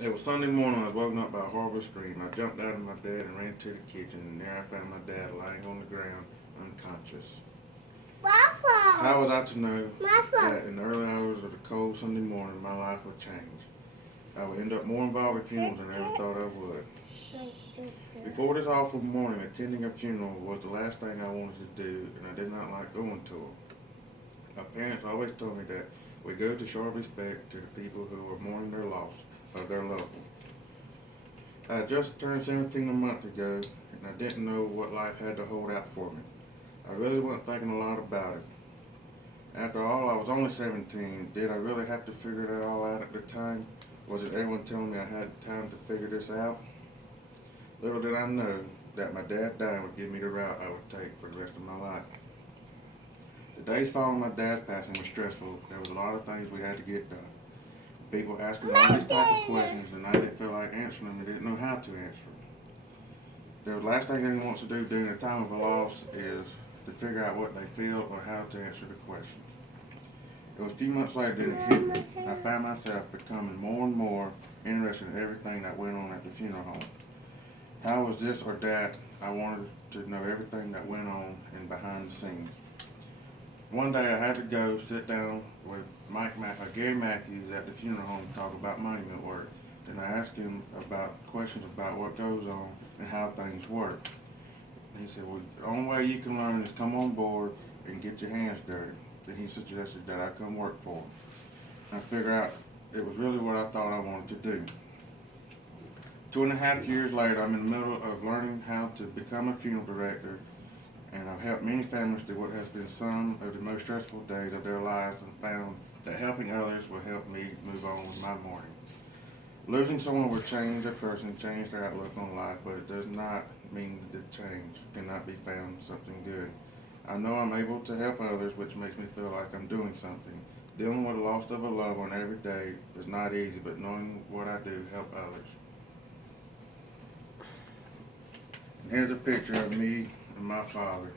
It was Sunday morning. I was woken up by a horrible scream. I jumped out of my bed and ran to the kitchen, and there I found my dad lying on the ground, unconscious. Papa. How was I to know Papa. that in the early hours of the cold Sunday morning my life would change? I would end up more involved with funerals than I ever thought I would. Before this awful morning, attending a funeral was the last thing I wanted to do, and I did not like going to them. My parents always told me that we go to show our respect to the people who are mourning their loss of their loved one. I had just turned 17 a month ago, and I didn't know what life had to hold out for me. I really wasn't thinking a lot about it. After all, I was only 17. Did I really have to figure it all out at the time? Was it everyone telling me I had time to figure this out? Little did I know that my dad dying would give me the route I would take for the rest of my life. The days following my dad's passing were stressful. There was a lot of things we had to get done. People asking all these type of questions, and I didn't feel like answering them and didn't know how to answer them. The last thing anyone wants to do during a time of a loss is to figure out what they feel or how to answer the questions. It was a few months later that it hit me. I found myself becoming more and more interested in everything that went on at the funeral home. How was this or that? I wanted to know everything that went on and behind the scenes. One day I had to go sit down with Gary Matthews at the funeral home to talk about monument work. And I asked him about questions about what goes on and how things work. And he said, well, the only way you can learn is come on board and get your hands dirty. Then he suggested that I come work for him. I figured out it was really what I thought I wanted to do. 2.5 years later, I'm in the middle of learning how to become a funeral director, and I've helped many families through what has been some of the most stressful days of their lives, and found that helping others will help me move on with my mourning. Losing someone will change a person, change their outlook on life, but it does not mean that change cannot be found something good. I know I'm able to help others, which makes me feel like I'm doing something. Dealing with the loss of a loved one every day is not easy, but knowing what I do help others. And here's a picture of me and my father.